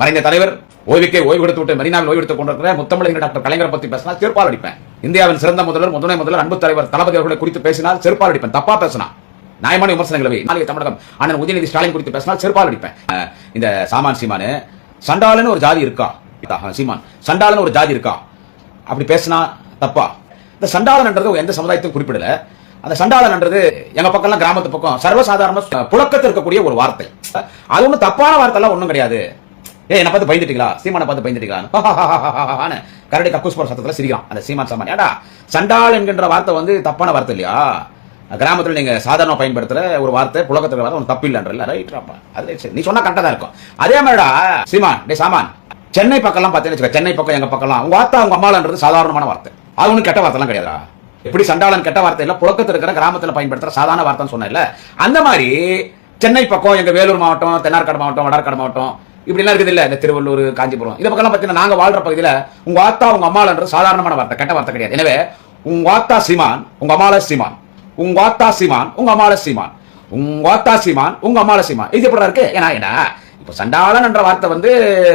மறைந்த தலைவர் ஓய்வுக்கே ஓய்வு எடுத்து விட்டு மெரினாவில் ஓய்வு எடுத்துக் கொண்டிருக்கிற முத்தமிழக டாக்டர் கலைஞரை பத்தி பேசினா செருப்பால் அடிப்பேன் இந்தியாவின் சிறந்த முதல்வர் முதன்மை முதல்வர் அன்பு தலைவர் தளபதி அவர்களை குறித்து பேசினால் செருப்பால் அடிப்பேன் தப்பா பேசினா நியாயமான விமர்சனங்களை நாளைய தமிழகம் அண்ணன் உதயநிதி ஸ்டாலின் குறித்து பேசினால் செருப்பால் அடிப்பேன் இந்த சாமான் சீமானு சண்டாளன்னு ஒரு ஜாதி இருக்கா? சீமான் சண்டாளன்னு ஒரு ஜாதி இருக்கா? அப்படி பேசினா தப்பா? இந்த சண்டாளன்ன்றது எந்த சமுதாயத்தையும் குறிப்பிடல. அந்த சண்டாளன்ன்றது எங்க பக்கம்லாம் கிராமத்து பக்கம் சர்வசாதாரண புழக்கத்தில் இருக்கக்கூடிய ஒரு வார்த்தை. அது ஒன்றும் தப்பான வார்த்தைலாம் ஒன்றும் கிடையாது. ஏ என்ன பார்த்து பயந்துட்டீங்களா? சீமானை பார்த்து பயந்துட்டீங்களா? கரடி கக்கூஸ் போற சத்தத்துல சிரிக்கிறான். அந்த சீமான் சாமான். ஏடா சண்டால் என்கின்ற வார்த்தை வந்து தப்பான வார்த்தை இல்லையா? கிராமத்தில் நீங்க சாதாரண பயன்படுத்துற ஒரு வார்த்தை புழக்கத்தில் வர ஒன்று தப்பு இல்லைன்றல ரைட்ராப்பா அது சரி. நீ சொன்னா கரெக்டா இருக்கும். அதே மாதிரிடா சீமான் டே சாமான் சென்னை பக்கம்லாம் பார்த்தீங்கன்னு சென்னை பக்கம் எங்க பக்கம்லாம் உங்க வார்த்தை உங்க அம்மாலன்றது சாதாரணமான வார்த்தை. அது ஒன்றும் கெட்ட வார்த்தைலாம் கிடையாதா எப்படி சண்டாளன் கெட்ட வார்த்தை இல்ல புழக்கத்தில் இருக்கிற கிராமத்தில் பயன்படுத்துற சாதாரண வார்த்தைன்னு சொன்னேன்ல. அந்த மாதிரி சென்னை பக்கம் எங்க வேலூர் மாவட்டம் தென்னார்காடு மாவட்டம் வடார்காடு மாவட்டம் இப்படிலாம் இருக்குது இல்லை இந்த திருவள்ளூர் காஞ்சிபுரம். இந்த பக்கம் பார்த்தீங்கன்னா நாங்கள் வாழ்ற பகுதியில் உங்க ஆத்தா உங்க அம்மாலன்றது சாதாரணமான வார்த்தை கெட்ட வார்த்தை கிடையாது. எனவே உங்க ஆத்தா சீமான் உங்க அம்மால சீமான். உங்க ஆத்தா சீமான் உங்க அம்மால சீமான். உங்க ஆத்தா சீமான் உங்க அம்மால சீமான். இது எப்படி இருக்கு? ஏன்னா என்ன இப்போ சண்டாளன் என்ற வார்த்தை வந்து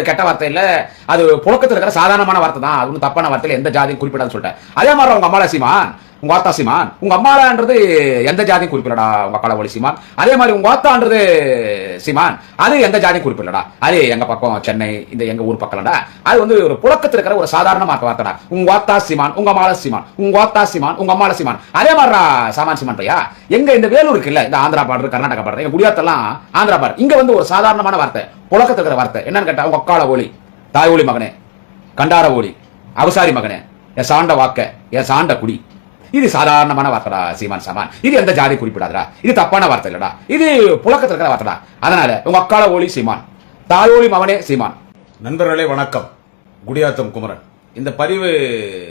கெட்ட வார்த்தை இல்ல. அது புழக்கத்தில் இருக்கிற சாதாரணமான வார்த்தை தான். அது ஒன்றும் தப்பான வார்த்தையில் எந்த ஜாதியும் குறிப்பிடாதுன்னு சொல்லிட்டேன். அதே மாதிரி உங்க அம்மால சீமான். உங்க ஆத்தா சீமான். உங்க அம்மாடான்றது எந்த ஜாதியும் குறிப்பிடடா உங்க அக்கால ஒளி சீமான். அதே மாதிரி உங்க ஆத்தான்றது சீமான். அது எந்த ஜாதியும் குறிப்பிடலடா. அது எங்க பக்கம் சென்னை இந்த எங்க ஊர் பக்கம்டா அது வந்து ஒரு புழக்கத்தில் இருக்கிற ஒரு சாதாரண இருக்க வார்த்தைடா. உங்க ஆத்தா சீமான் உங்க அம்மால சீமான் உங்க ஆத்தா சீமான் உங்க அம்மால சீமான். அதே மாதிரி சாமான் சீமான் பையா. எங்க இந்த வேலூர் இருக்குல்ல இந்த ஆந்திரா பாடுறது கர்நாடகா பாடுறது எங்க குடியாத்தெல்லாம் ஆந்திரா பாடு இங்க வந்து ஒரு சாதாரணமான வார்த்தை புழக்கத்தில் இருக்கிற வார்த்தை. என்னன்னு கேட்டா உங்க அக்கால ஒளி தாய் ஒளி மகனே கண்டார ஒளி அவசாரி மகனே என் சாண்ட வாக்க என் சாண்ட குடி. இது சாதாரணமான வார்த்தைடா சீமான் சாமான். இது எந்த ஜாதி குறிப்பிடாதடா? இது தப்பான வார்த்தை இல்லடா. இது புழக்கத்தில் இருக்கிற வார்த்தைடா. அதனால உங்க அக்கால ஒளி சீமான். தாயோளி மவனே சீமான். நண்பர்களே வணக்கம். குடியாத்தம் குமரன். இந்த பதிவு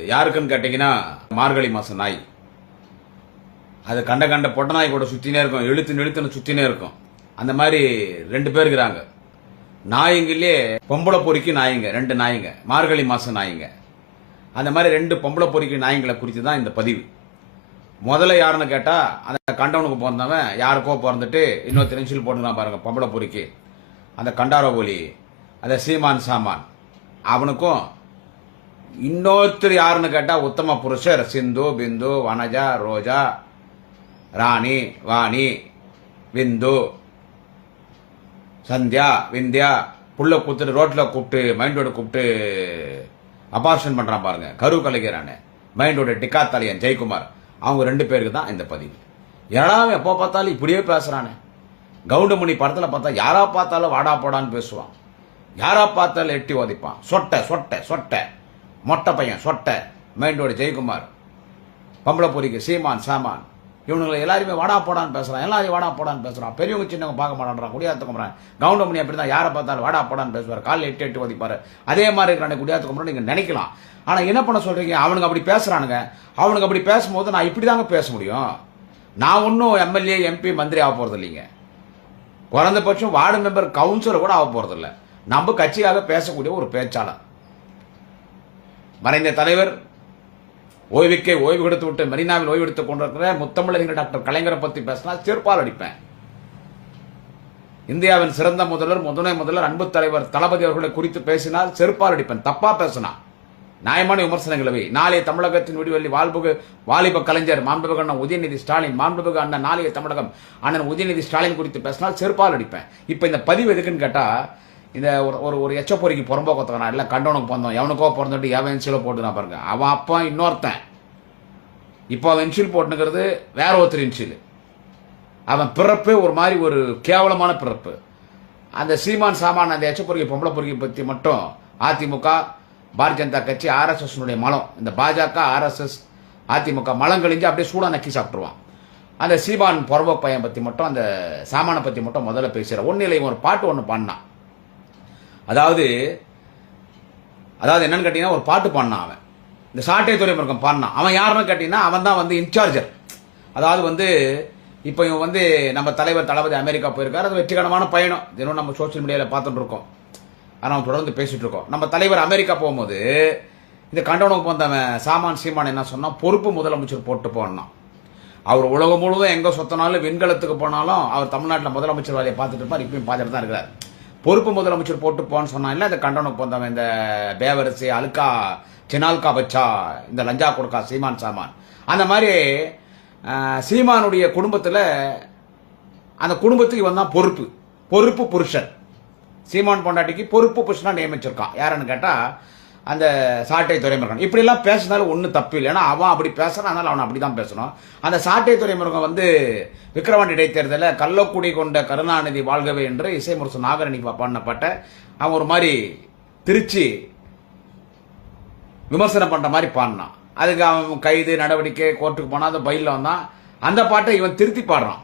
யாருக்குன்னு கேட்டீங்கன்னா மார்கழி மாசம் நாய். அது கண்ட கண்ட பொட்ட நாய் கூட சுற்றினே இருக்கும். இழுத்து நெழுத்துன்னு சுற்றினே இருக்கும். அந்த மாதிரி ரெண்டு பேர் இருக்கிறாங்க. நாயங்கிலே பொம்பளை பொறுக்கி நாயங்க ரெண்டு நாயங்க. மார்கழி மாசம் நாயங்க. அந்த மாதிரி ரெண்டு பொம்பளை பொறுக்கி நாய்ங்களை குறித்து தான் இந்த பதிவு. முதல்ல யாருன்னு கேட்டால் அந்த கண்டவனுக்கு பிறந்தவன் யாருக்கோ பிறந்துட்டு இன்னொரு தெரிஞ்சில் போட்டுக்கலாம் பாருங்க பொம்பளை பொறிக்கு. அந்த கண்டார அந்த சீமான் சாமான். அவனுக்கும் இன்னொருத்தர் யாருன்னு கேட்டால் உத்தம புருஷர் சிந்து பிந்து வனஜா ரோஜா ராணி வாணி விந்து சந்தியா விந்தியா புள்ள கூத்துட்டு ரோட்டில் கூப்பிட்டு மைண்டோட கூப்பிட்டு அபார்ஷன் பண்றான் பாருங்க. கரு கலைக்கிறானே மைண்டோட டிக்கா தலையன் ஜெயக்குமார். அவங்க ரெண்டு பேருக்கு தான் இந்த பதிவு. ஏடாவும் எப்போ பார்த்தாலும் இப்படியே பேசுறானே. கவுண்டமணி படத்தில் பார்த்தா யாரா பார்த்தாலும் வாடா போடான்னு பேசுவான். யாரா பார்த்தாலும் எட்டி உதைப்பான். சொட்டை சொட்டை சொட்டை. மொட்டை பையன் சொட்டை. மைண்டோட ஜெயக்குமார். பம்பளை பொறிக்கு சீமான் சாமான். இவனுங்களை எல்லாருமே வாடா போடான்னு பேசுகிறான் எல்லாரையும் வாடா போடான்னு பேசுகிறான் பெரியவங்க சின்னவங்க பார்க்க மாட்டான்றான் குடியாத்த குமரன் கவுண்டமணி அப்படி தான் யாரை பார்த்தாலும் வாடா போடான்னு பேசுவார். காலில் எட்டு எட்டு வதிப்பார். அதே மாதிரி இருக்கிறான குடியாத்த குமரன் நீங்கள் நினைக்கலாம். ஆனால் என்ன பண்ண சொல்கிறீங்க அவனுங்க அப்படி பேசுகிறானுங்க அவனுக்கு அப்படி பேசும்போது நான் இப்படி தாங்க பேச முடியும். நான் ஒன்றும் எம்எல்ஏ எம்பி மந்திரி ஆக போகிறது இல்லைங்க. குறைந்தபட்சம் வார்டு மெம்பர் கவுன்சிலர் கூட ஆக போகிறதில்ல நம்ம கட்சியாக பேசக்கூடிய ஒரு பேச்சாளர். மறைந்த தலைவர் ஓய்வுக்கே ஓய்வு எடுத்து விட்டு மெரினாவில் ஓய்வு எடுத்துக் கொண்டிருக்கிற முத்தமிழறிஞர் டாக்டர் கலைஞரை பத்தி பேசினா செருப்பால் அடிப்பேன். இந்தியாவின் சிறந்த முதல்வர் முதன்மை முதல்வர் அன்பு தலைவர் தளபதி அவர்களை குறித்து பேசினால் செருப்பால் அடிப்பேன். தப்பா பேசினா. நியாயமான விமர்சனங்களவை நாளைய தமிழகத்தின் விடிவெள்ளி வாழ்புகு வாலிப கலைஞர் மாண்புமிகு அண்ணன் உதயநிதி ஸ்டாலின் மாண்புமிகு அண்ணன் நாளைய தமிழகம் அண்ணன் உதயநிதி ஸ்டாலின் குறித்து பேசினால் செருப்பால் அடிப்பேன். இப்போ இந்த பதிவு எதுக்குன்னு கேட்டால் இந்த ஒரு ஒரு ஒரு எச்சப்பொறிக்கு புறம்போக்கத்தவனா இல்லை கண்டவனுக்கு பிறந்தோம் எவனுக்கோ பிறந்துட்டு எவன் இன்சில போட்டுனா பாருங்க. அவன் அப்பா இன்னொருத்தன். இப்போ அவன் இன்சில் போட்டுங்கிறது வேற ஒருத்தர் இன்சில் அவன் பிறப்பே ஒரு மாதிரி ஒரு கேவலமான பிறப்பு. அந்த சீமான் சாமான் அந்த எச்சப்பொறிக்கை பொம்பளை பொறுக்கை பற்றி மட்டும் அதிமுக பாரதிய ஜனதா கட்சி ஆர்எஸ்எஸ்னுடைய மலம். இந்த பாஜக ஆர்எஸ்எஸ் அதிமுக மலம் கழிஞ்சு அப்படியே சூடாக நக்கி சாப்பிட்ருவான் அந்த சீமான் பொறவ பையன் பற்றி மட்டும் அந்த சாமானை பற்றி மட்டும் முதல்ல பேசுகிற ஒன்றும் இல்லை ஒரு பாட்டு ஒன்று பாடினான். அதாவது அதாவது என்னன்னு கேட்டீங்கன்னா ஒரு பாட்டு பாடினான் அவன். இந்த சாட்டை துறைமுருகன் பாடினான். அவன் யாருன்னு கேட்டீங்கன்னா அவன் தான் வந்து இன்சார்ஜர். அதாவது வந்து இப்போ இவன் வந்து நம்ம தலைவர் தளபதி அமெரிக்கா போயிருக்காரு. அது வெற்றிகரமான பயணம். தினம் நம்ம சோஷியல் மீடியாவில் பார்த்துட்டு இருக்கோம். ஆனால் அவன் தொடர்ந்து பேசிட்டு இருக்கோம். நம்ம தலைவர் அமெரிக்கா போகும்போது இந்த கண்டவனுக்கு வந்தவன் சாமான் சீமான் என்ன சொன்னால் பொறுப்பு முதலமைச்சர் போட்டு போனான். அவர் உலகம் முழுவதும் எங்கே சொத்தனாலும் விண்கலத்துக்கு போனாலும் அவர் தமிழ்நாட்டில் முதலமைச்சர் வேலையை பார்த்துட்டு இருப்பார். இப்பயும் பார்த்துட்டு தான் இருக்கிறார். பொறுப்பு முதலமைச்சர் போட்டு போன்னு சொன்னான் இல்ல இந்த வந்தவன் இந்த பேவரசு அல்கா சினால்கா பச்சா இந்த லஞ்சா கொடுக்கா சீமான் சாமான். அந்த மாதிரி சீமானுடைய குடும்பத்தில் அந்த குடும்பத்துக்கு இவன் தான் பொறுப்பு. பொறுப்பு புருஷன். சீமான் பொண்டாட்டிக்கு பொறுப்பு புருஷனாக நியமிச்சிருக்கான். யாருன்னு கேட்டால் அந்த சாட்டை துறைமுருகன். இப்படிலாம் பேசினாலும் ஒன்றும் தப்பு இல்லை. ஏன்னா அவன் அப்படி பேசுகிறான் அதனால் அவன் அப்படி தான் பேசணும். அந்த சாட்டை துறைமுருகன் வந்து விக்ரவாண்டி இடைத்தேர்தலில் கள்ளக்குடி கொண்ட கருணாநிதி வாழ்கவே என்று இசை முரசு நாகரணி பாடினப்பட்ட அவன் ஒரு மாதிரி திருச்சி விமர்சனம் பண்ணுற மாதிரி பாடினான். அதுக்கு அவன் கைது நடவடிக்கை கோர்ட்டுக்கு போனால் அந்த பயில வந்தான். அந்த பாட்டை இவன் திருத்தி பாடுறான்.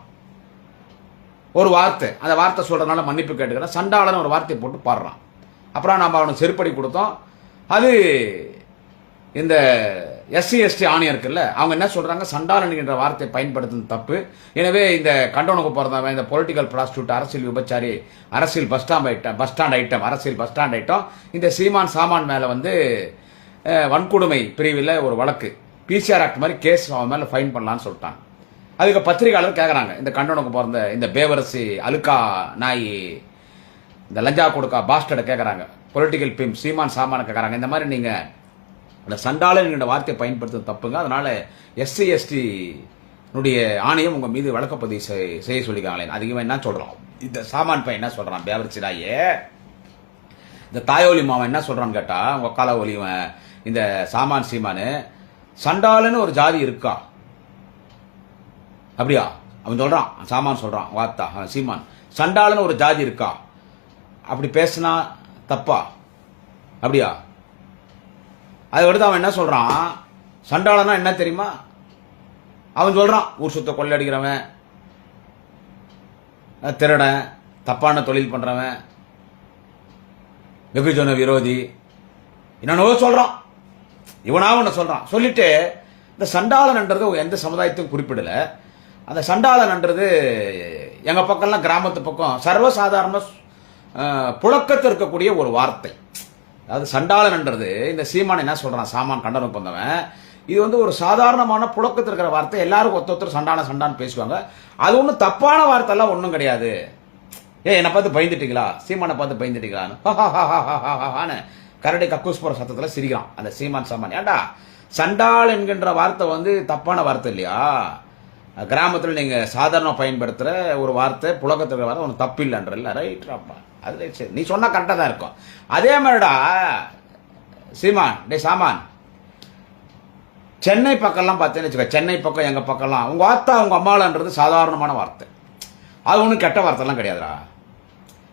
ஒரு வார்த்தை. அந்த வார்த்தை சொல்கிறதுனால மன்னிப்பு கேட்டுக்கிறேன். சண்டாளன் ஒரு வார்த்தையை போட்டு பாடுறான். அப்புறம் நம்ம அவனுக்கு செருப்படி கொடுத்தோம். அது இந்த எஸ்சி எஸ்டி ஆணையம் இருக்குல்ல அவங்க என்ன சொல்றாங்க? சண்டாளன் என்ற வார்த்தையை பயன்படுத்தும் தப்பு. எனவே இந்த கண்டோனுக்கு பிறந்தவன் இந்த பொலிட்டிக்கல் ப்ராஸ்டியூட் அரசியல் விபச்சாரி அரசியல் bus stand item bus stand item அரசியல் பஸ் ஸ்டாண்ட் ஐட்டம் இந்த சீமான் சாமான் மேல வந்து வன்கொடுமை பிரிவில் ஒரு வழக்கு. பிசிஆர் ஆக்ட் மாதிரி கேஸ் அவன் மேலே ஃபைன் பண்ணலான்னு சொல்லிட்டாங்க. அதுக்கு பத்திரிகையாளர் கேட்குறாங்க இந்த கண்டனுக்கு பிறந்த இந்த பேவரசி அலுக்கா நாய் இந்த லஞ்சா கொடுக்கா பாஸ்டர்டை கேட்குறாங்க பொலிட்டிக்கல் பிம் சீமான் சாமான இந்த மாதிரி நீங்கள் அந்த சண்டாளன் என்ற வார்த்தையை பயன்படுத்துறது தப்புங்க. அதனால் எஸ்சி எஸ்டி னுடைய ஆணையம் உங்கள் மீது வழக்கப்பதிவு செய்ய செய்ய சொல்லிக்காங்களே அதிகமாக என்ன சொல்கிறோம் இந்த சாமான் பையன் என்ன சொல்கிறான் பேவரசி இந்த தாயோலி மாவன் என்ன சொல்கிறான்னு கேட்டால் உங்க கால ஒலிவன் இந்த சாமான் சீமானு சண்டாளன்னு ஒரு ஜாதி இருக்கா? அப்படியா? அவன் சொல்கிறான் சாமான் சொல்கிறான் வார்த்தா சீமான். சண்டாளன்னு ஒரு ஜாதி இருக்கா? அப்படி பேசினா தப்பா? அப்படியா? அதை அடுத்து அவன் என்ன சொல்றான்? சண்டாளனா என்ன தெரியுமா? அவன் சொல்றான் ஊர் சுத்த கொள்ளையடிக்கிறவன் திருடன் தப்பான தொழில் பண்றவன் வெகுஜன விரோதி. என்னென்னவோ சொல்றான். இவனா ஒன்று சொல்றான். சொல்லிட்டு இந்த சண்டாளன்ன்றது எந்த சமுதாயத்தையும் குறிப்பிடல. அந்த சண்டாளன்ன்றது எங்கள் பக்கம்லாம் கிராமத்து பக்கம் சர்வசாதாரண புழக்கத்தில் இருக்கக்கூடிய ஒரு வார்த்தை. அதாவது சண்டாளன்ன்றது இந்த சீமான் என்ன சொல்கிறான் சாமான் கண்டனம் பண்ணவன் இது வந்து ஒரு சாதாரணமான புழக்கத்தில் இருக்கிற வார்த்தை. எல்லாரும் ஒருத்த ஒருத்தர் சண்டான சண்டான்னு பேசுவாங்க. அது ஒன்றும் தப்பான வார்த்தைலாம் ஒன்றும் கிடையாது. ஏ என்னை பார்த்து பயந்துட்டீங்களா? சீமானை பார்த்து பயந்துட்டீங்களான்னு. கரடி கக்கூஸ் போகிற சத்தத்தில் சிரிக்கிறான். அந்த சீமான் சாமான். ஏண்டா? சண்டாள் என்கின்ற வார்த்தை வந்து தப்பான வார்த்தை இல்லையா? கிராமத்தில் நீங்கள் சாதாரண பயன்படுத்துகிற ஒரு வார்த்தை புழக்கத்தில் இருக்கிற வார்த்தை ஒன்று தப்பு இல்லைன்றல ரைட்ராப்பா அது சரி நீ சொன்னால் கரெக்டாக தான் இருக்கும். அதே மாதிரிடா சீமான் டே சாமான். சென்னை பக்கம்லாம் பார்த்தேன்னு வச்சுக்கோ சென்னை பக்கம் எங்கள் பக்கம்லாம் உங்கள் ஆத்தா உங்கள் அம்மாளன்றது சாதாரணமான வார்த்தை. அது ஒன்றும் கெட்ட வார்த்தைலாம் கிடையாதுடா.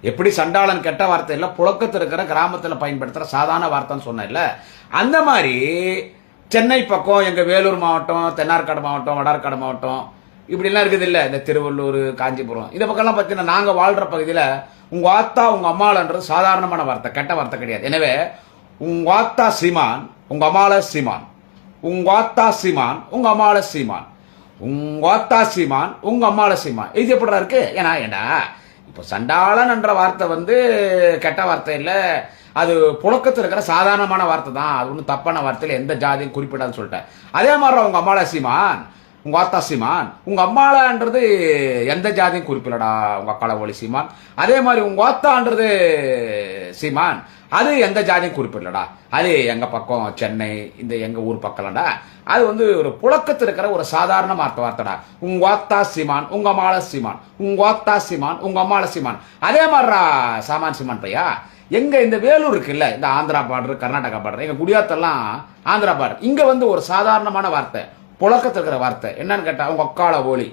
எப்படி சண்டாளன் கெட்ட வார்த்தை இல்லை புழக்கத்தில் இருக்கிற கிராமத்தில் பயன்படுத்துகிற சாதாரண வார்த்தைன்னு சொன்னேன்ல அந்த மாதிரி சென்னை பக்கம் எங்கள் வேலூர் மாவட்டம் தென்னார்காடு மாவட்டம் வடார்காடு மாவட்டம் இப்படிலாம் இருக்குது இல்லை இந்த திருவள்ளூர் காஞ்சிபுரம். இந்த பக்கம்லாம் பார்த்தீங்கன்னா நாங்கள் வாழ்கிற பகுதியில் உங்கள் ஆத்தா உங்கள் அம்மாளன்றது சாதாரணமான வார்த்தை கெட்ட வார்த்தை கிடையாது. எனவே உங்கள் ஆத்தா சீமான் உங்கள் அம்மாள சீமான். உங்கள் ஆத்தா சீமான் உங்கள் அம்மாள சீமான். உங்கள் ஆத்தா சீமான் உங்கள் அம்மாள சீமான். இது எப்படிடா இருக்கு? ஏன்னா ஏண்டா இப்போ சண்டாளன் என்ற வார்த்தை வந்து கெட்ட வார்த்தை இல்லை. அது புழக்கத்தில் இருக்கிற சாதாரணமான வார்த்தை தான். அது ஒன்றும் தப்பான வார்த்தையில் எந்த ஜாதியும் குறிப்பிடாதுன்னு சொல்லிட்டேன். அதே மாதிரி உங்கள் அம்மாள சீமான். உங்க ஆத்தா சீமான். உங்க அம்மாலன்றது எந்த ஜாதியும் குறிப்பில்லடா உங்க அக்கால ஒளி சீமான். அதே மாதிரி உங்க ஆத்தான்றது சீமான். அது எந்த ஜாதியும் குறிப்பிடலடா. அது எங்க பக்கம் சென்னை இந்த எங்க ஊர் பக்கம்லடா. அது வந்து ஒரு புழக்கத்தில் இருக்கிற ஒரு சாதாரண வார்த்தை வார்த்தைடா. உங்க ஆத்தா சீமான் உங்க அம்மால சீமான். உங்க ஆத்தா சீமான் உங்க அம்மால சீமான். அதே மாதிரிடா சாமான் சீமான் பையா. எங்க இந்த வேலூர் இருக்குல்ல இந்த ஆந்திரா பாடுறது கர்நாடகா பாடுறது எங்க குடியாத்தெல்லாம் ஆந்திரா பார்டர் இங்க வந்து ஒரு சாதாரணமான வார்த்தை. புழக்கத்தில் இருக்கிற வார்த்தை. என்னன்னு கேட்டால் அவங்க அக்கால ஓலி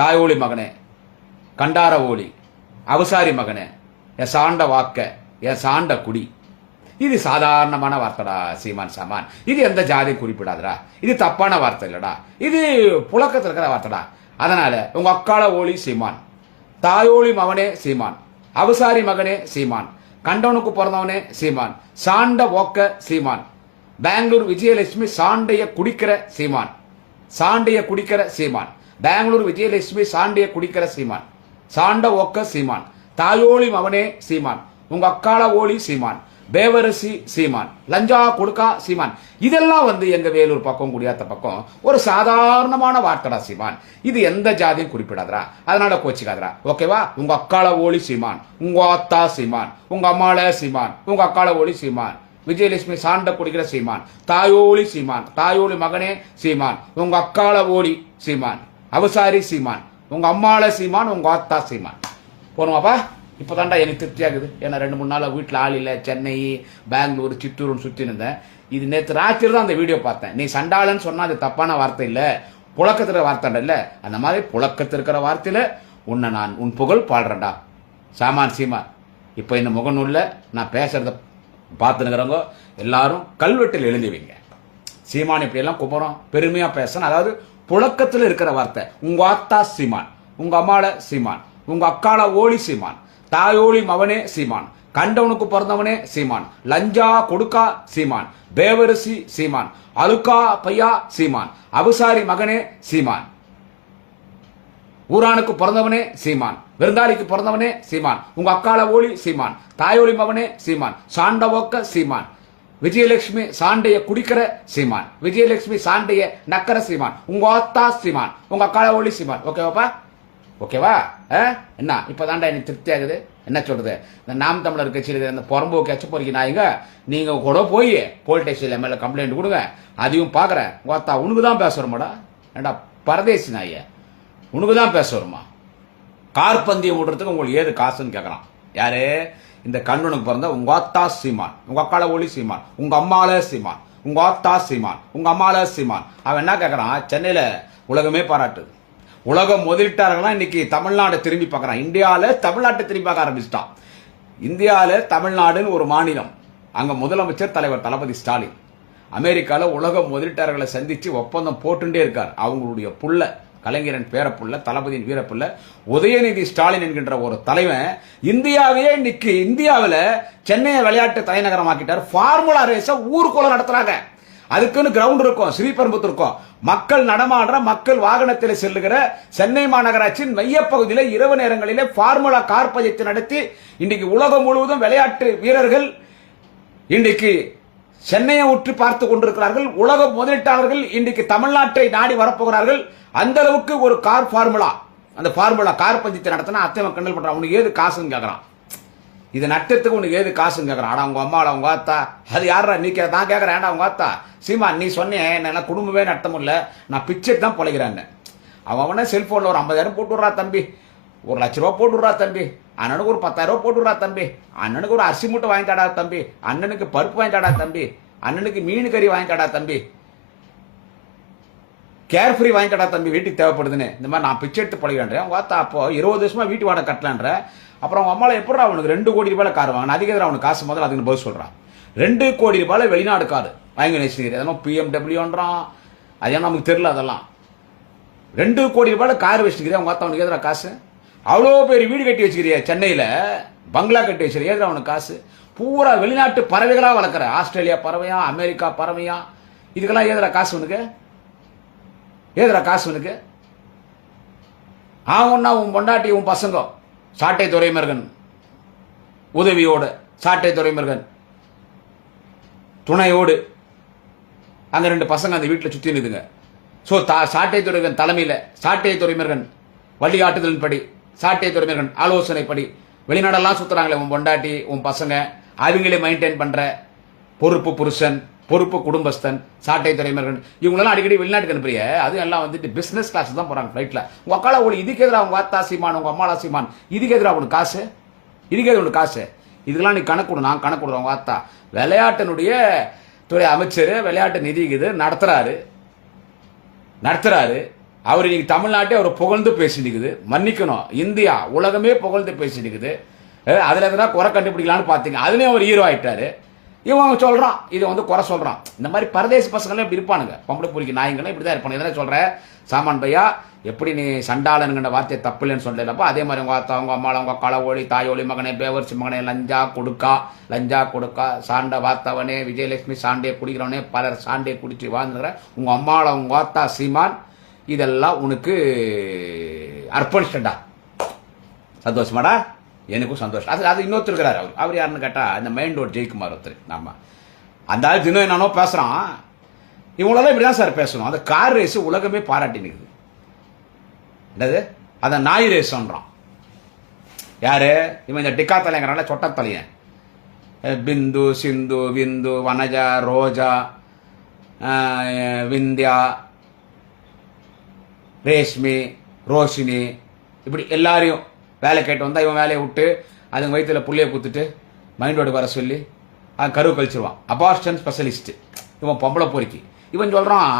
தாய் ஓலி மகனே கண்டார ஓலி அவசாரி மகனே என் சாண்ட வாக்க என் சாண்ட குடி. இது சாதாரணமான வார்த்தைடா சீமான் சாமான். இது எந்த ஜாதியும் குறிப்பிடாதடா. இது தப்பான வார்த்தை இல்லடா. இது புழக்கத்தில் இருக்கிற வார்த்தைடா. அதனால உங்க அக்கால ஓலி சீமான் தாயோலி மகனே சீமான் அவசாரி மகனே சீமான் கண்டவனுக்கு பிறந்தவனே சீமான் சாண்ட ஓக்க சீமான் பெங்களூர் விஜயலட்சுமி சாண்டைய குடிக்கிற சீமான். சாண்டைய குடிக்கிற சீமான். பெங்களூர் விஜயலட்சுமி சாண்டைய குடிக்கிற சீமான். சாண்ட ஒக்க சீமான். தாயோலி மவனே சீமான். உங்க அக்கால ஓலி சீமான். பேவரசி சீமான். லஞ்சா கொடுக்கா சீமான். இதெல்லாம் வந்து எங்க வேலூர் பக்கம் குடியாத்த பக்கம் ஒரு சாதாரணமான வார்த்தைடா சீமான். இது எந்த ஜாதியும் குறிப்பிடாதரா அதனால கோச்சிக்காதரா ஓகேவா? உங்க அக்கால ஓலி சீமான். உங்க அத்தா சீமான். உங்க அம்மால சீமான். உங்க அக்கால ஓலி சீமான். விஜயலட்சுமி சாண்ட குடிக்கிற சீமான். தாயோலி சீமான். தாயோலி மகனே சீமான். உங்க அக்கால ஓலி சீமான். அவசாரி சீமான். உங்க அம்மால சீமான் உங்க அத்தா சீமான். போணுமாப்பா இப்போதான்டா எனக்கு திருப்தியாகுது. ஏன்னா ரெண்டு மூணு நாள் வீட்டில் ஆள் இல்லை. சென்னை பெங்களூர் சித்தூர்னு சுற்றி இருந்தேன். இது நேற்று ராத்திரி தான் அந்த வீடியோ பார்த்தேன். நீ சண்டாளன்னு சொன்னால் அது தப்பான வார்த்தை இல்லை. புழக்கத்தில் வார்த்தை இல்லை. அந்த மாதிரி புழக்கத்தில் இருக்கிற வார்த்தையில் உன்னை நான் உன் புகழ் பாடுறேன்டா. சாமான் சீமான். இப்போ இந்த முகநூலில் நான் பேசுகிறத பார்த்துனுங்கிறவங்க எல்லாரும் கல்வெட்டில் எழுதி வைங்க சீமான் இப்படியெல்லாம் குமரம் பெருமையாக பேசணும் அதாவது புழக்கத்தில் இருக்கிற வார்த்தை. உங்க ஆத்தா சீமான் உங்க அம்மால சீமான் உங்க அக்கால ஓலி சீமான் தாயோலி மவனே சீமான் கண்டவனுக்கு பிறந்தவனே சீமான் லஞ்சா கொடுக்கா சீமான் பேவரிசி சீமான் அலுக்கா பையா சீமான் அபுசாரி மகனே சீமான். ஊரானுக்கு பிறந்தவனே சீமான். விருந்தாளிக்கு பிறந்தவனே சீமான். உங்க அக்கால ஓலி சீமான். தாயோலி மகனே சீமான். சாண்டவோக்க சீமான். விஜயலட்சுமி சாண்டைய குடிக்கிற சீமான். விஜயலட்சுமி சாண்டைய நக்கர சீமான். உங்க அத்தா சீமான். உங்க அக்கால ஓலி சீமான். ஓகேவாப்பா ஓகேவா ஆ? என்ன? இப்பதான்டா எனக்கு திருப்தி ஆகுது என்ன சொல்றது? இந்த நாம் தமிழர் கட்சியில் அந்த இந்த புறம்போக்கு எச்ச போறீங்க நாயங்க நீங்க கூட போய் போலீஸ் ஸ்டேஷன்ல மேல கம்ப்ளைண்ட் கொடுங்க. அதையும் பாக்குறேன் உங்க அத்தா உனக்கு தான் பேசுறோமாடா. ஏண்டா பரதேசி நாயை உனக்கு தான் பேச வருமா? கார் பந்தயம் ஓடுறதுக்கு உங்களுக்கு ஏது காசுன்னு கேட்குறான் யாரு? இந்த கண்ணனுக்கு பிறந்த உங்க அத்தா சீமான். உங்க அக்கால ஒளி சீமான். உங்க அம்மால சீமான். உங்க அத்தா சீமான். உங்க அம்மால சீமான். அவன் என்ன கேட்குறான் சென்னையில் உலகமே பாராட்டுது. உலக முதலீட்டாளர்கள்லாம் இன்னைக்கு தமிழ்நாடு திரும்பி பார்க்குறான். இந்தியாவில் தமிழ்நாட்டை திரும்பி பார்க்க ஆரம்பிச்சிட்டான். இந்தியாவில் தமிழ்நாடுன்னு ஒரு மாநிலம். அங்கே முதலமைச்சர் தலைவர் தளபதி ஸ்டாலின். அமெரிக்காவில் உலக முதலீட்டாளர்களை சந்திச்சு ஒப்பந்தம் போட்டுட்டே இருக்கார். அவங்களுடைய புள்ள. கலைஞரன் பேரப்புள்ள தளபதியின் வீரப்புள்ள உதயநிதி ஸ்டாலின் என்கின்ற ஒரு தலைவன் இந்தியாவையே இன்னைக்கு இந்தியாவில் சென்னையை விளையாட்டு தலைநகரமாக்கிட்டார். ஃபார்முலா ரேஸை ஊருக்குள்ள நடத்துறாங்க. அதுக்குன்னு கிரவுண்ட் இருக்கும் ஸ்ரீபெரும்புத்தூர் இருக்கும். மக்கள் நடமாடுற மக்கள் வாகனத்தில் செல்லுகிற சென்னை மாநகராட்சியின் மையப்பகுதியில் இரவு நேரங்களிலே ஃபார்முலா கார் பயிற்சி நடத்தி இன்னைக்கு உலகம் முழுவதும் விளையாட்டு வீரர்கள் இன்றைக்கு சென்னையை உற்று பார்த்து கொண்டிருக்கிறார்கள். உலக முதலீட்டாளர்கள் இன்றைக்கு தமிழ்நாட்டை நாடி வரப்போகிறார்கள். அந்த அளவுக்கு ஒரு கார் ஃபார்முலா. அந்த ஃபார்முலா கார் பஞ்சத்தை நடத்தினா அத்தை கண்டல் பண்ணுறான் உனக்கு ஏது காசுன்னு கேட்குறான் இது நட்டத்துக்கு உனக்கு ஏது காசுன்னு கேட்குறான் ஆனால் அவங்க அம்மாவில் அவங்க ஆத்தா. அது யாரா நீ கே நான் கேட்குறேன் ஏன்டா அவங்க ஆத்தா? சீமா நீ சொன்னேன் என்ன குடும்பமே நடத்த முடியல. நான் பிச்சை தான் பிழைக்கிறேன் அவன் அவனே செல்ஃபோனில் ஒரு ஐம்பதாயிரம் போட்டு விட்றா தம்பி. ஒரு லட்ச ரூபா போட்டு விட்றா தம்பி. அண்ணனுக்கு ஒரு பத்தாயிரம் ரூபா போட்டு விட்றா தம்பி. அண்ணனுக்கு ஒரு அரிசி மூட்டை வாங்கி தடா தம்பி. அண்ணனுக்கு பருப்பு வாங்கி தடா தம்பி. அண்ணனுக்கு மீன் கறி வாங்கி தடா தம்பி. கேர் ஃப்ரீ வாங்கிக்கடா தம்பி வீட்டுக்கு தேவைப்படுதுன்னு. இந்த மாதிரி நான் பிச்சை எடுத்து பழகிறேன் உங்கள் பார்த்தா அப்போ இருபது வருஷமா வீட்டு வாடகை கட்டலான்ற. அப்புறம் அவங்க அம்மாவில் எப்படா அவனுக்கு ரெண்டு கோடி ரூபாய் கார் வாங்கின அதிக எதிராக அவனுக்கு காசு முதல்ல அதுக்கு பதில் சொல்கிறான் ரெண்டு கோடி ரூபாய் வெளிநாடு கார். வாங்கி வச்சுக்கிறேன் அதெல்லாம் பிஎம்டபிள்யூன்றான். அதெல்லாம் நமக்கு தெரியல அதெல்லாம். ரெண்டு கோடி ரூபாய் கார் வச்சுக்கிறேன் அவங்க பார்த்தா அவனுக்கு எதிராக காசு? அவ்வளோ பேர் வீடு கட்டி வச்சுக்கிறிய சென்னையில். பங்களா கட்டி வச்சிருக்க எதிராக அவனுக்கு காசு? பூரா வெளிநாட்டு பறவைகளாக வளர்க்குற. ஆஸ்திரேலியா பறவையா அமெரிக்கா பறவையா? இதுக்கெல்லாம் எதிராக காசு உனக்கு? ஏதுடா காசு உனக்கு? ஆகும்னா உன் பொண்டாட்டி உன் பசங்க சாட்டை துரைமருகன் உதவியோடு சாட்டை துரைமருகன் துணையோடு. அங்கே ரெண்டு பசங்க அந்த வீட்டில் சுற்றி நிற்குங்க ஸோ தா சாட்டை துறைமகன் தலைமையில் சாட்டை துறைமகன் வழிகாட்டுதலின்படி சாட்டை துறைமகன் ஆலோசனைப்படி வெளிநாடெல்லாம் சுத்துறாங்களே உன் பொண்டாட்டி உன் பசங்க. அவங்களே மெயின்டைன் பண்ற பொறுப்பு புருஷன் பொறுப்பு குடும்பஸ்தன் சாட்டை துறைமகன். இவங்களெல்லாம் அடிக்கடி வெளிநாட்டுக்கு அனுப்புறிய. அது எல்லாம் வந்துட்டு பிசினஸ் கிளாஸ் தான் போறாங்க ஃபிளைட்ல உங்க அக்கால ஒரு இதுக்கு எதிராக உங்க அத்தா சீமான் உங்க அம்மாளா சீமான். இதுக்கு எதிராக உனக்கு காசு? இதுக்கு எதிராக உனக்கு காசு? இதுக்கெல்லாம் நீ கணக்கு கொடு நான் கணக்கு கொடுறேன் உங்க அத்தா விளையாட்டினுடைய துறை அமைச்சர் விளையாட்டு நிதி இது நடத்துறாரு. நடத்துறாரு. அவர் இன்னைக்கு தமிழ்நாட்டே அவர் புகழ்ந்து பேசினிக்குது மன்னிக்கணும். இந்தியா உலகமே புகழ்ந்து பேசினிக்குது அதில் எதனா குறை கண்டுபிடிக்கலான்னு பார்த்தீங்க அதுலேயும் அவர் ஹீரோ ஆகிட்டார் இவன் சொல்கிறான் இதை வந்து குறை சொல்கிறான் இந்த மாதிரி பரதேசி பசங்களே இப்படி இருப்பானுங்க. பொம்பளை பிடிக்க நாயங்களும் இப்படி தான் இருப்பானுங்க. இதெல்லாம் சொல்கிறேன் சாமான் பையா எப்படி நீ சண்டாளனுங்கிற வார்த்தையை தப்பு இல்லைன்னு சொல்லலப்பா அதே மாதிரி உங்கள் அத்தா உங்கள் அம்மாள உங்கள் களவோழி தாயோழி மகனே பேவரிசி மகனே லஞ்சா கொடுக்கா லஞ்சா கொடுக்கா சாண்டை வார்த்தவனே விஜயலட்சுமி சாண்டே குடிக்கிறவனே பலர் சாண்டே குடிச்சு வாழ்ந்துக்கிற உங்கள் அம்மாவை உங்கள் அத்தா சீமான் இதெல்லாம் உனக்கு அர்ப்பணிச்சிட்டா சந்தோஷமாடா? எனக்கும் சந்தோஷம். அது அது இன்னொருத்தர் இருக்கிறார் அவர். அவர் யாருன்னு கேட்டால் இந்த மைண்ட் ரோட் ஜெயக்குமார் ஒருத்தர். நாம அந்த ஆள் தினம் என்னன்னோ பேசுகிறான் இவங்களெல்லாம் இப்படி தான் சார் பேசணும். அந்த கார் ரேஸு உலகமே பாராட்டி நிற்குது என்னது? அதை நாய் ரேஸ்ன்றான் யார்? இவன் இந்த டிக்கா தலைங்கிறான்ல சொட்ட தலையன் பிந்து சிந்து விந்து வனஜா ரோஜா விந்தியா ரேஷ்மி ரோஷினி இப்படி எல்லாரையும் வேலை கேட்டு வந்தால் இவன் வேலையை விட்டு அதுங்க வயிற்றுல புள்ளைய குத்துட்டு மைண்டோடு வர சொல்லி அவன் கருவு கழிச்சிருவான். அபார்ஷன் ஸ்பெஷலிஸ்ட்டு இவன் பொம்பளை பொறுக்கி. இவன் சொல்கிறான்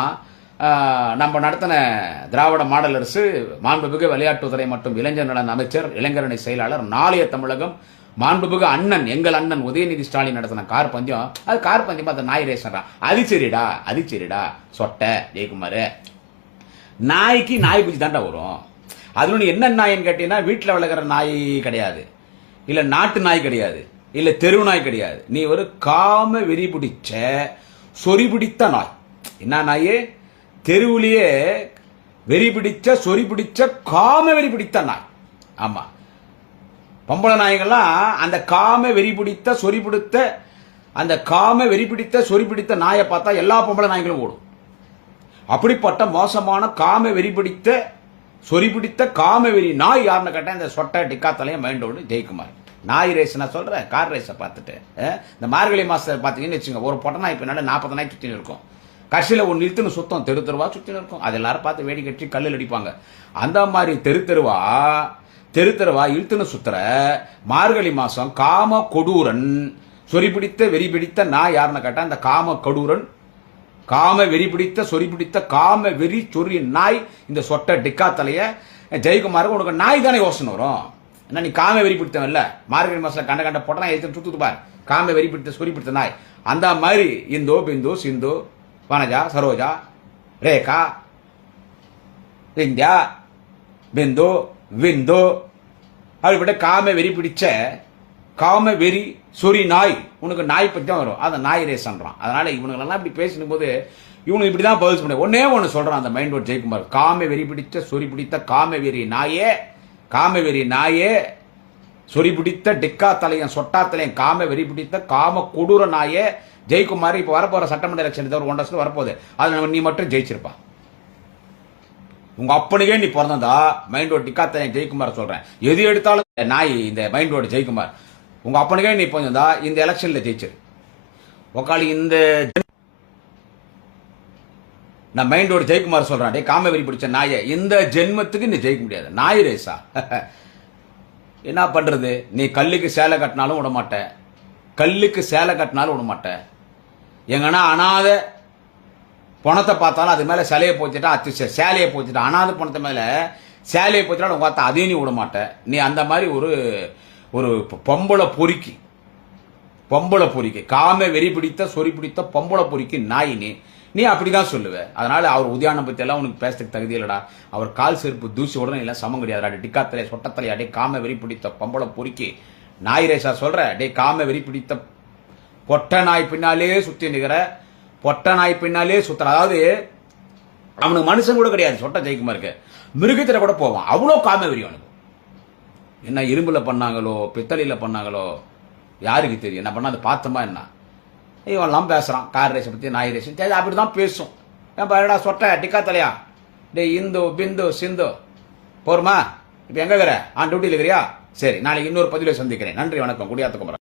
நம்ம நடத்தின திராவிட மாடல் அரசு மாண்புமிகு விளையாட்டுத்துறை மற்றும் இளைஞர் நலன் அமைச்சர் இளைஞரணி செயலாளர் நாளைய தமிழகம் மாண்புமிகு அண்ணன் எங்கள் அண்ணன் உதயநிதி ஸ்டாலின் நடத்தின கார் பந்தயம். அது கார் பந்தயமாக அந்த நாய் ரேசன்றான் அது சரிடா அது சரிடா. சொட்டை ஜெயக்குமார். நாய்க்கு நாய் பூச்சி தாண்டா வரும். அதில் என்ன நாயின்னு கேட்டீங்கன்னா வீட்டில் வளர்க்குற நாய் கிடையாது. இல்லை நாட்டு நாய் கிடையாது. இல்லை தெரு நாய் கிடையாது. நீ ஒரு காம வெறி பிடிச்ச சொறி பிடித்த நாய். என்ன நாய்? தெருவுலேயே வெறி பிடிச்ச சொறி பிடிச்ச காம வெறி பிடித்த நாய். ஆமாம் பொம்பளை நாய்கள்லாம் அந்த காம வெறி பிடித்த சொறி பிடித்த அந்த காம வெறி பிடித்த சொறி பிடித்த நாயை பார்த்தா எல்லா பொம்பளை நாய்களும் ஓடும். அப்படிப்பட்ட மோசமான காம வெறி பிடித்த சொறி பிடித்த காம வெறி நாய் யாருன்னு கேட்டால் இந்த சொட்டை டிக்கா தலையும் மைண்டோடு ஜெயக்குமார் நாய் ரேஸ் நான் சொல்கிறேன் கார் ரேஸை பார்த்துட்டு. இந்த மார்கழி மாதத்தை பார்த்தீங்கன்னு வச்சுங்க ஒரு பொட்டை நாய் பின்னால் நாற்பது நாய் சுற்றி இருக்கும். கடைசியில் ஒன்று இழுத்துன்னு சுத்தம் தெரு தெருவா சுற்றி இருக்கும். அது எல்லாரும் பார்த்து வேடி கட்டி கல்லில் அடிப்பாங்க. அந்த மாதிரி தெரு தெருவா தெரு தெருவா இழுத்துன்னு சுத்துற மார்கழி மாதம் காம கொடூரன் சொறி பிடித்த வெறி பிடித்த நாய் யாருன்னு கேட்டால் அந்த காம கொடூரன் காம வெறி பிடித்த சொறி பிடித்த காம வெறி சொறி நாய் இந்த சொட்ட டிக்கா தலைய ஜெயக்குமாருக்கு உனக்கு நாய் தானே யோசனை வரும். என்ன நீ காம வெறி பிடித்தவன்ல மார்கழி மாசத்துல கண்ட கண்ட போட்டா எடுத்து சுத்து பார். காம வெறி பிடித்த சொறி பிடித்த நாய். அந்த மாதிரி இந்து பிந்து சிந்து வனஜா சரோஜா ரேகா விந்தியா பிந்து விந்து அப்படிப்பட்ட காம வெறி பிடிச்ச காம வெறி சொறி நாய் உனக்கு நாய் பற்றி தான் வரும். அந்த நாய் ரேசன்றான் அதனால இவனுங்களெல்லாம் இப்படி பேசினும் போது இவனுக்கு இப்படி தான் பதில் பண்ண ஒன்னே ஒன்று சொல்றான் அந்த மைண்ட் ஓட் ஜெயக்குமார். காம வெறி பிடித்த சொறி பிடித்த காம வெறி நாயே காம வெறி நாயே சொறி பிடித்த டிக்கா தலையன் சொட்டா தலையன் காம வெறி பிடித்த காம கொடூர நாயே ஜெயக்குமார் இப்போ வரப்போற சட்டமன்ற எலெக்ஷன் ஒரு ஒன்றரை வரப்போகுது. அதில் நீ மட்டும் ஜெயிச்சிருப்பா. உங்க அப்பனுக்கே நீ பிறந்ததா? மைண்ட் ரோட் டிக்காத்த ஜெயக்குமார் சொல்றேன். எது எடுத்தாலும் நாய் இந்த மைண்ட் ரோடு ஜெயக்குமார். உங்க அப்பனுக்கே நீ போயிருந்தா இந்த எலெக்ஷன்ல ஜெயிச்சிரு. உக்காளி இந்த நான் மைண்டோட ஜெயக்குமார் சொல்றேன். டே காமவெறி பிடிச்ச நாயை இந்த ஜென்மத்துக்கு நீ ஜெயிக்க முடியாது. நாய் ரேசா என்ன பண்றது? நீ கல்லுக்கு சேலை கட்டினாலும் விட மாட்ட. கல்லுக்கு சேலை கட்டினாலும் விட மாட்டேன் எங்கன்னா அனாத பணத்தை பார்த்தாலும் அது மேலே சிலையை போச்சுட்டா அச்சு சேலையை போச்சுட்டா அனாத பணத்தை மேலே சேலையை போச்சுட்டா உனக்கு பார்த்தா அதையும் நீ விட மாட்டேன் நீ அந்த மாதிரி ஒரு ஒரு பொம்பளை பொறுக்கி பொம்பளை பொறிக்கு. காம வெறி பிடித்த சொறி பிடித்த பொம்பளை பொறிக்கு நாய் நீ. அப்படிதான் சொல்லுவ. அதனால அவர் உதயானம் பத்தி எல்லாம் உனக்கு பேசுறதுக்கு தகுதி இல்லடா. அவர் கால் செருப்பு தூசி உடனே எல்லாம் சமம் கிடையாது டிக்காத்தலை சொட்டத்தலை அடே காம வெறி பிடித்த பொம்பளை பொறுக்கி. நாய் ரேசா சொல்ற அடே காம வெறி பிடித்த பொட்ட நாய் பின்னாலே சுத்தி நிற்கிற பொட்ட நாய் பின்னாலே சுத்துற அதாவது அவனுக்கு மனுஷன் கூட கிடையாது. சொட்ட ஜெயக்குமாருக்கு மிருகத்தில் கூட போவான். அவ்வளோ காம வெறி அவனுக்கு. என்ன இரும்புல பண்ணாங்களோ பித்தளையில பண்ணாங்களோ யாருக்கு தெரியும்? என்ன பண்ணா அது பார்த்தோமா என்ன? இவன்லாம் பேசுறான். கார் ரேஸை பத்தி நாய் ரேஸ் சரி அப்படி தான் பேசும். ஏன் பாருடா சொட்ட? டிக்கா தலையா? டே இந்து பிந்து சிந்து. போருமா? இப்போ எங்க இருக்கிற? ஆன் டியூட்டியில் இருக்கிறியா? சரி நாளைக்கு இன்னொரு பதிவில் சந்திக்கிறேன். நன்றி வணக்கம். குடியாத்துகுமரன்.